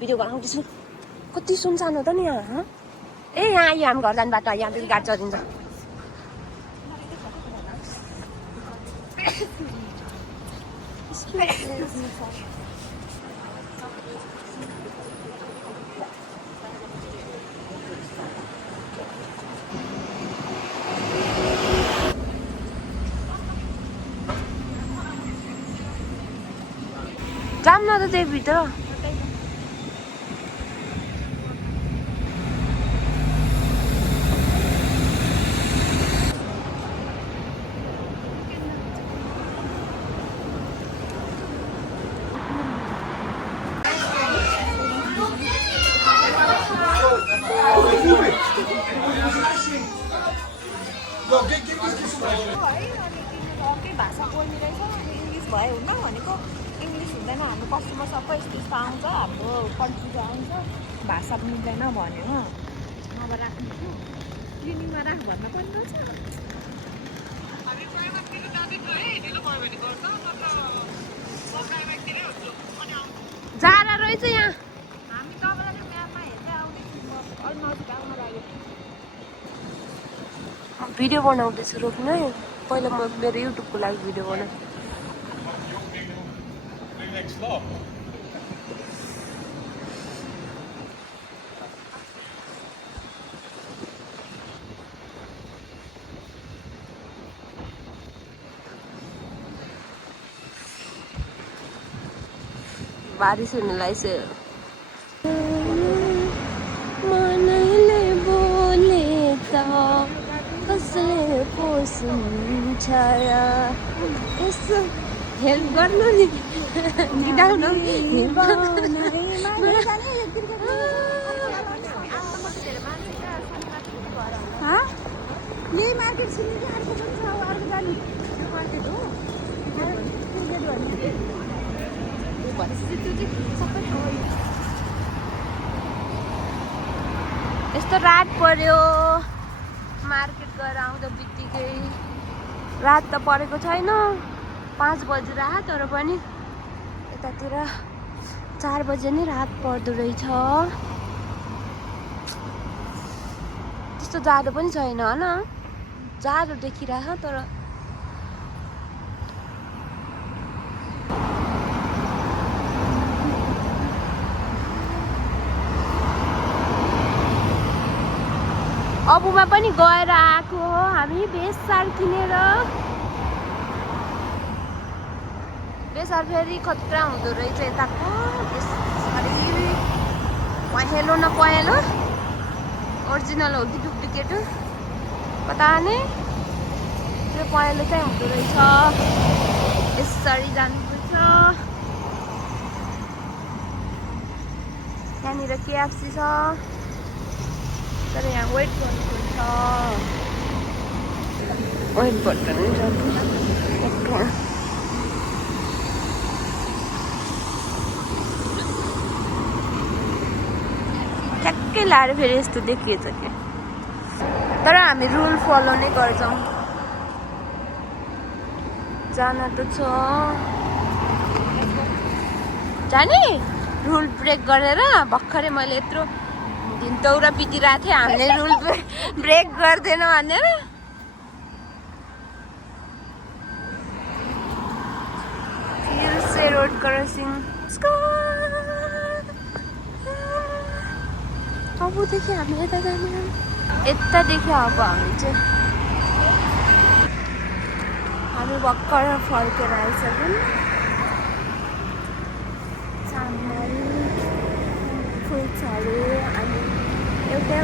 video बनाउँदैछु कति सुनसान हो त नि यहाँ ए यहाँ आयो हामी घर जाने बाटो यहाँ गाडी चढिन्छ जाम न त त्यही भित्र भाषा बोल्ने रहेछ इङ्ग्लिस भयो हुन्न भनेको इङ्ग्लिस हुँदैन हाम्रो कस्टमर सबै यस्तो आउँछ हाम्रो कन्ट्री आउँछ भाषा मिल्दैन भन्यो हो नभए राख्नु क्लिनिङमा राख भन्न पनि रहेछ जाडा रहेछ यहाँ हामी तपाईँलाई म्यापमा हेर्दै आउँदैछौँ अलिक नजिक आउन लाग्यो भिडियो बनाउँदैछु रोक्नु है पहिला म मेरो युट्युबको लागि भिडियो बनाएँ बारिश हुने लाग्छ मनैले बोले त कसले पोस्छ र यसो हेल्प गर्नु नि गिटाउनु यही मार्केट छिमेकी अर्को पनि छ अर्को जाने यो मार्केट हो क्रिकेट भन्ने सबै यस्तो रात पर्यो मार्केट गएर आउँदा बित्तिकै रात त परेको छैन 5 बजी रात तर पनि यतातिर 4 बजे नै रात पर्दो रहेछ त्यस्तो जाडो पनि छैन होइन जाडो देखिरहेछ तर अबुमा पनि गएर आएको हो हामी बेसार किनेर बेसार फेरि खतरा हुँदो रहेछ यताको पहेँलो न पहेँलो ओरिजिनल हो कि डुप्लिकेट पता नै त्यो पहेँलो चाहिँ हुँदो रहेछ यसरी जानुपर्छ त्यहाँनिर केएफसी छ तर यहाँ वेट गर्नुपर्छ वेट गर्दा नि ठ्याक्कै लाएर फेरि यस्तो देखिएछ क्या तर हामी रुल फलो नै गर्छौँ जान त छ जाने रुल ब्रेक गरेर भर्खरै मैले यत्रो दौरा पिटिरहेको थिएँ हामीले रुल ब्रेक गर्दैन भनेर रोड क्रसिङ अबदेखि हामी यता जाने यतादेखि अब हामी चाहिँ हामी भर्खर फर्केर आइसक्यौँ चामल फ्रुट्सहरू अनि एउटा